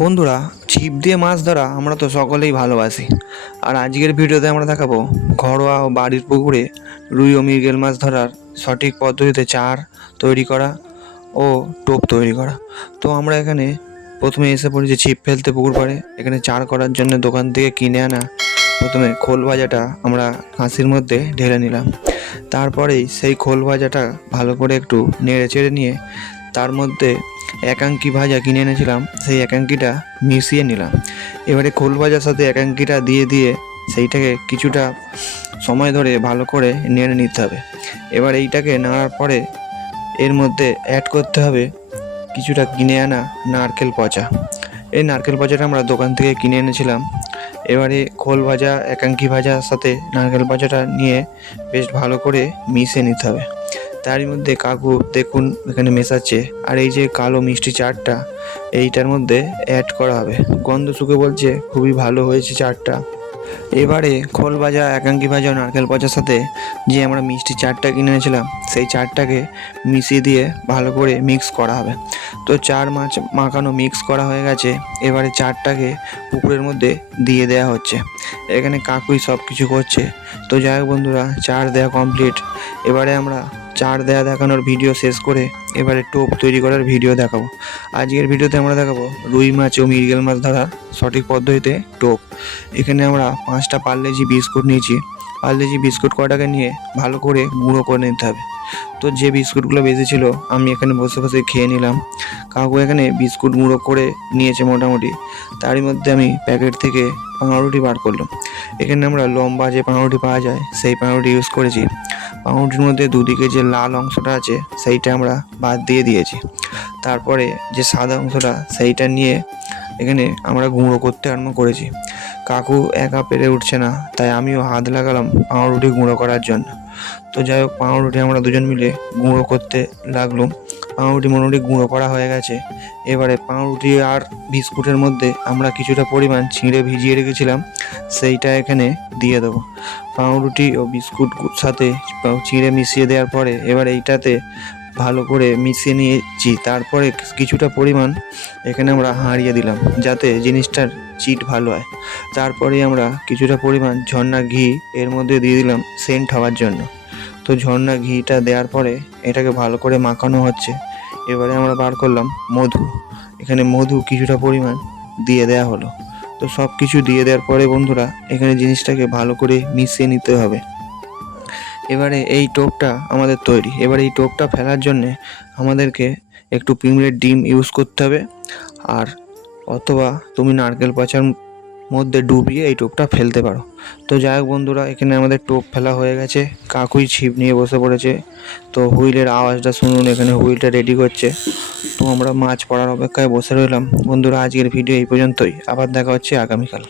বন্ধুরা, ছিপ দিয়ে মাছ ধরা আমরা তো সকলেই ভালোবাসি। আর আজকের ভিডিওতে আমরা দেখাবো ঘরোয়া ও বাড়ির পুকুরে রুই ও মৃগেল মাছ ধরার সঠিক পদ্ধতিতে চার তৈরি করা ও টোপ তৈরি করা। তো আমরা এখানে প্রথমে এসে পড়েছি ছিপ ফেলতে পুকুর পাড়ে। এখানে চার করার জন্য দোকান থেকে কিনে আনা প্রথমে খোল ভাজাটা আমরা কাঁচির মধ্যে ঢেলে নিলাম। তারপরেই সেই খোল ভাজাটা ভালো করে একটু নেড়ে চেড়ে নিয়ে তার মধ্যে একাঙ্কি ভাজা কিনে এনেছিলাম, সেই একাঙ্কিটা মিশিয়ে নিলাম। এবারে খোল ভাজার সাথে একাঙ্কিটা দিয়ে দিয়ে সেইটাকে কিছুটা সময় ধরে ভালো করে নেড়ে নিতে হবে। এবার এইটাকে নাড়ার পরে এর মধ্যে অ্যাড করতে হবে কিছুটা কিনে আনা নারকেল পচা। এই নারকেল পচাটা আমরা দোকান থেকে কিনে এনেছিলাম। এবারে খোল ভাজা একাঙ্কি ভাজার সাথে নারকেল পচাটা নিয়ে বেশ ভালো করে মিশিয়ে নিতে হবে। তারই মধ্যে কাকু দেখুন এখানে মেশাচ্ছে, আর এই যে কালো মিষ্টি চাটটা এইটার মধ্যে অ্যাড করা হবে। গন্ধ শুকে বলছে খুবই ভালো হয়েছে চাটটা। এবারে খোল ভাজা একাঙ্কি ভাজা নারকেল পচার সাথে যে আমরা মিষ্টি চাটটা কিনে এনেছিলাম সেই চাটটাকে মিশিয়ে দিয়ে ভালো করে মিক্স করা হবে। তো চার মাছ মাখানো মিক্স করা হয়ে গেছে। এবারে চাটটাকে পুকুরের মধ্যে দিয়ে দেওয়া হচ্ছে। এখানে কাকুই সব কিছু করছে। তো যাই হোক বন্ধুরা, চার দেওয়া কমপ্লিট। এবারে আমরা চার দেওয়া দেখানোর ভিডিও শেষ করে এবারে টোপ তৈরি করার ভিডিও দেখাবো। আজকের ভিডিওতে আমরা দেখাবো রুই মাছ ও মৃগেল মাছ ধরার সঠিক পদ্ধতিতে টোপ। এখানে আমরা 5টা পার্লেজি বিস্কুট নিয়েছি। পার্লেজি বিস্কুট কটাকে নিয়ে ভালো করে গুঁড়ো করে নিতে হবে। তো যে বিস্কুটগুলো বেশি ছিল আমি এখানে বসে বসে খেয়ে নিলাম। কাকু এখানে বিস্কুট গুঁড়ো করে নিয়েছে মোটামুটি। তারই মধ্যে আমি প্যাকেট থেকে পাউরুটি বার করলাম। এখানে আমরা লম্বা যে পাউরুটি পাওয়া যায় সেই পাউরুটি ইউজ করেছি। পাউরুটির মধ্যে দুদিকে যে লাল অংশটা আছে সেইটা আমরা বাদ দিয়ে দিয়েছি। তারপরে যে সাদা অংশটা সেইটা নিয়ে এখানে আমরা গুঁড়ো করতে আরম্ভ করেছি। কাকু একা পেরে উঠছে না, তাই আমিও হাত লাগালাম পাউরুটি গুঁড়ো করার জন্য। তো যাই হোক, পাউরুটি আমরা দুজন মিলে গুঁড়ো করতে লাগলাম। পাউরুটি মোটামুটি গুঁড়ো করা হয়ে গেছে। এবারে পাউরুটি আর বিস্কুটের মধ্যে আমরা কিছুটা পরিমাণ চিঁড়ে ভিজিয়ে রেখেছিলাম সেইটা এখানে দিয়ে দেবো। পাউরুটি ও বিস্কুট সাথে চিঁড়ে মিশিয়ে দেওয়ার পরে এবার এইটাতে ভালো করে মিশিয়ে নিয়েছি। তারপরে কিছুটা পরিমাণ এখানে আমরা হারিয়ে দিলাম যাতে জিনিসটার চিট ভালো হয়। তারপরে আমরা কিছুটা পরিমাণ ঝর্ণা ঘি এর মধ্যে দিয়ে দিলাম সেন্ট হওয়ার জন্য। তো ঝর্ণা ঘিটা দেওয়ার পরে এটাকে ভালো করে মাখানো হচ্ছে। এবারে আমরা বার করলাম মধু। এখানে মধু কিছুটা পরিমাণ দিয়ে দেওয়া হলো। তো সব কিছু দিয়ে দেওয়ার পরে বন্ধুরা এখানে জিনিসটাকে ভালো করে মিশিয়ে নিতে হবে। এবারে এই টোপটা আমাদের তৈরি। এবারে এই টোপটা ফেলার জন্যে আমাদেরকে একটু পিঁমড়ের ডিম ইউজ করতে হবে, আর অথবা তুমি নারকেল পচার মধ্যে ডুবিয়ে এই টোপটা ফেলতে পারো। তো যাই হোক বন্ধুরা, এখানে আমাদের টোপ ফেলা হয়ে গেছে। কাকুই ছিপ নিয়ে বসে পড়েছে। তো হুইলের আওয়াজটা শুনুন, এখানে হুইলটা রেডি করছে। তো আমরা মাছ পড়ার অপেক্ষায় বসে রইলাম। বন্ধুরা, আজকের ভিডিও এই পর্যন্তই। আবার দেখা হচ্ছে আগামীকাল।